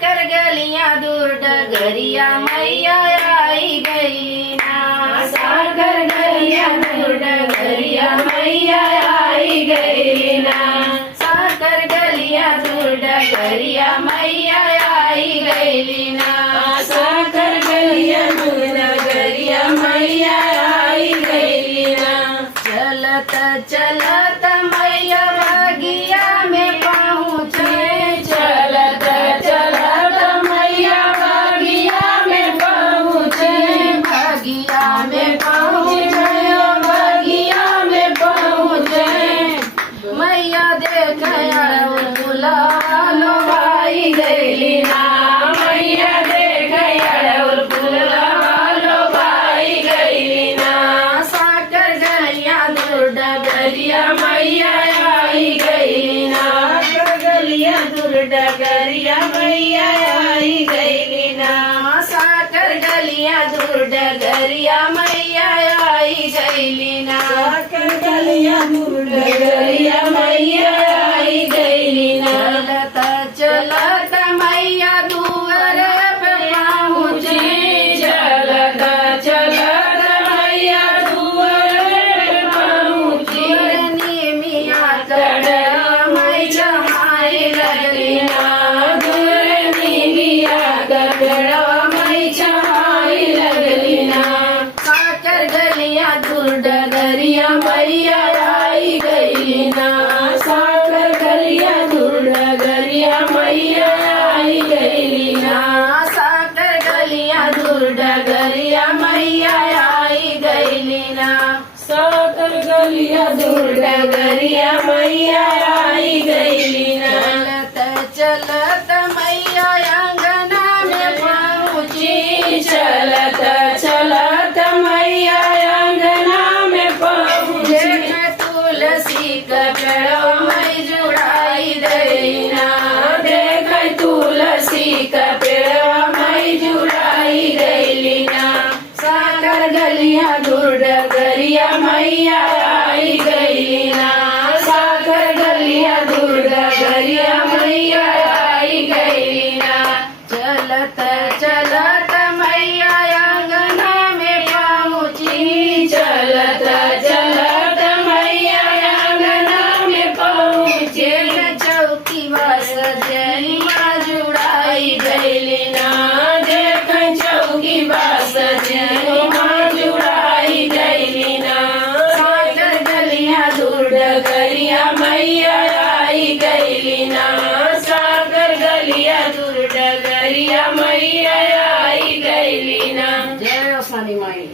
साकर गलियां दूर डगरिया मैया आई गई ना। साकर गलियां दूर डगरिया मैया आई गई ना। साकर गलियां दूर डगरिया मैया आई गई ना। साकर गलियां दूर डगरिया मैया आई गई ना। चलत चलत मैया बगिया में पहुँचे। चलत चलत मैया बगिया में पहुँचे। बगिया में पहुँचे बगिया में पहुँचे। मैया देख फुलालो भाई गैली ना। मैया देख फुलालो भाई गैली ना। साकर गलियां दूर डगरिया मैया आई गई ना। गलियां दूर डगरिया मैया आई गई ना। साकर गलियां दूर डगरिया मैया आई गई ना। साकर गलियां दूर डगरिया मैया आई गई ना। चलत चलत मैया दुआर पे पहुँची। चलत चलत मैया दुआर पे पहुँची। निमिया कड़वा मई जमाई लगली ना। निमिया कड़वा मई जमाई लगली ना। साकर गलियां दूर डगरिया मैया आई गई ना। साकर गलियां दूर डगरिया मैया आई गई ना। साकर गलियां दूर डगरिया मैया आई गई ना। साकर गलियां दूर डगरिया मैया आई गई ना। चलत चलत मैया अंगना में पहुँची। चलत चलत मैया अंगना में पहुँची। तुलसी का पेड़वा मई जुड़ाई गई ना। देख तुलसी का पेड़वा मई जुड़ाई गई ना। साकर गलियां दूर डगरिया मैया आई गई ना। साकर गलियां दूर डगरिया मैया आई गई ना। चलत चलत मैया अंगना में पहुँची। चलत चलत मैया अंगना में पहुँचे। चौकी बस जनी जुड़ाई गई ना। देख चौकी बस जनी जुड़ाई गई ना। साकर गलियां दूर डगरिया मैया आई गई ना। साकर गलियां दूर डगरिया मैया आई गई ना। जय स्वामी माई।